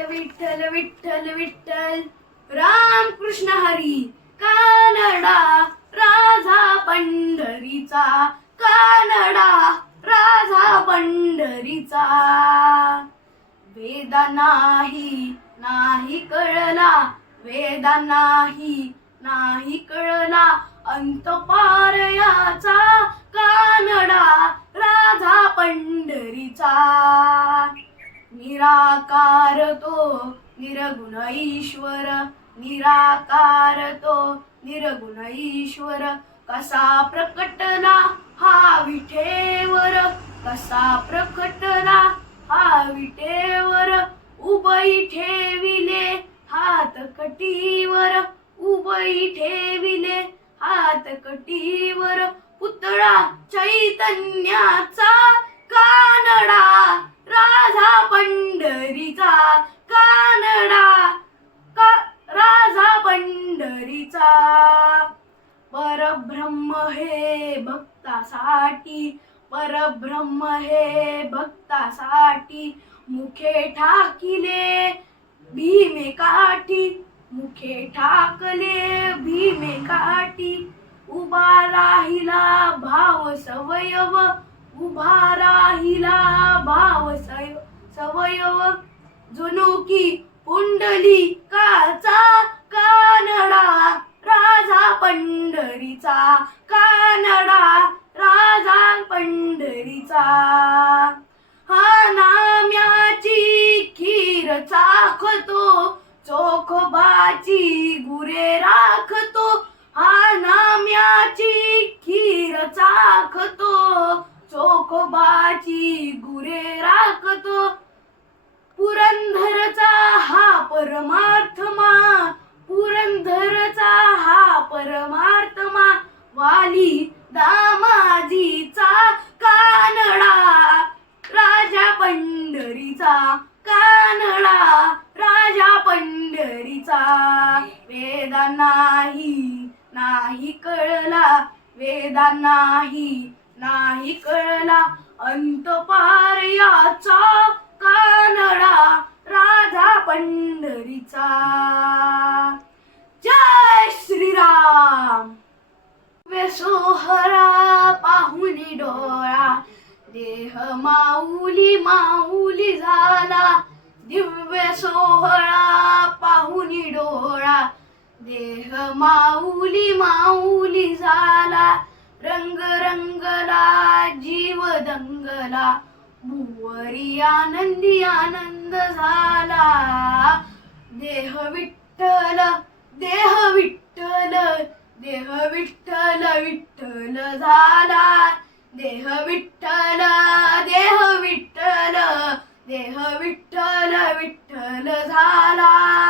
विठ्ठल विठ्ठल विठ्ठल विठ्ठल राम कृष्ण हरी कानडा राजा पंढरीचा कानडा राजा पंढरीचा वेदा नाही कळला वेदा नाही कळला अंत पार याचा कानडा राजा पंढरीचा निराकार तो निर्गुण ईश्वर निराकार तो निर्गुण ईश्वर कसा प्रकटला हा विठेवर कसा प्रकटला हा विठेवर उभई ठेविले हात कटीवर उभई ठेविले हात कटीवर पुतळा चैतन्याचा कानडा राजा पंढरीचा कानडा राजा पंढरीचा परब्रह्म हे भक्तासाठी परब्रह्म हे भक्तासाठी मुखे ठाकिले भीमे काठी मुखे ठाकले भीमे काठी उभा राहिला भाव सवयव उभा राहिला भाव सवयव जणू की पुंडलिकाचा कानडा राजा पंढरीचा कानडा राजा पंढरीचा हा नाम्याची खीर चाखतो चोखोबाची गुरे राखतो हा नाम्याची खीर चाखतो चोखोबाची गुरे राखतो पुरंदरचा हा परमार्थमा पुरंदरचा हा परमार्थमा वाली दामाजीचा कानडा राजा पंढरीचा कानडा राजा पंढरीचा वेदा नाही कळला वेदा नाही कळला अंत पार याचा कानडा राजा पंढरीचा जय श्रीराम सोहरा पाहुनी डोळा देह माऊली झाला दिव्य सोहळा पाहुनी डोळा देह माऊली झाला रंग रंगला जीव दंगला भुवरी आनंद झाला देह विठ्ठल देह विठ्ठल देह विठ्ठल विठ्ठल झाला देह विठ्ठल देह विठ्ठल देह विठ्ठल विठ्ठल झाला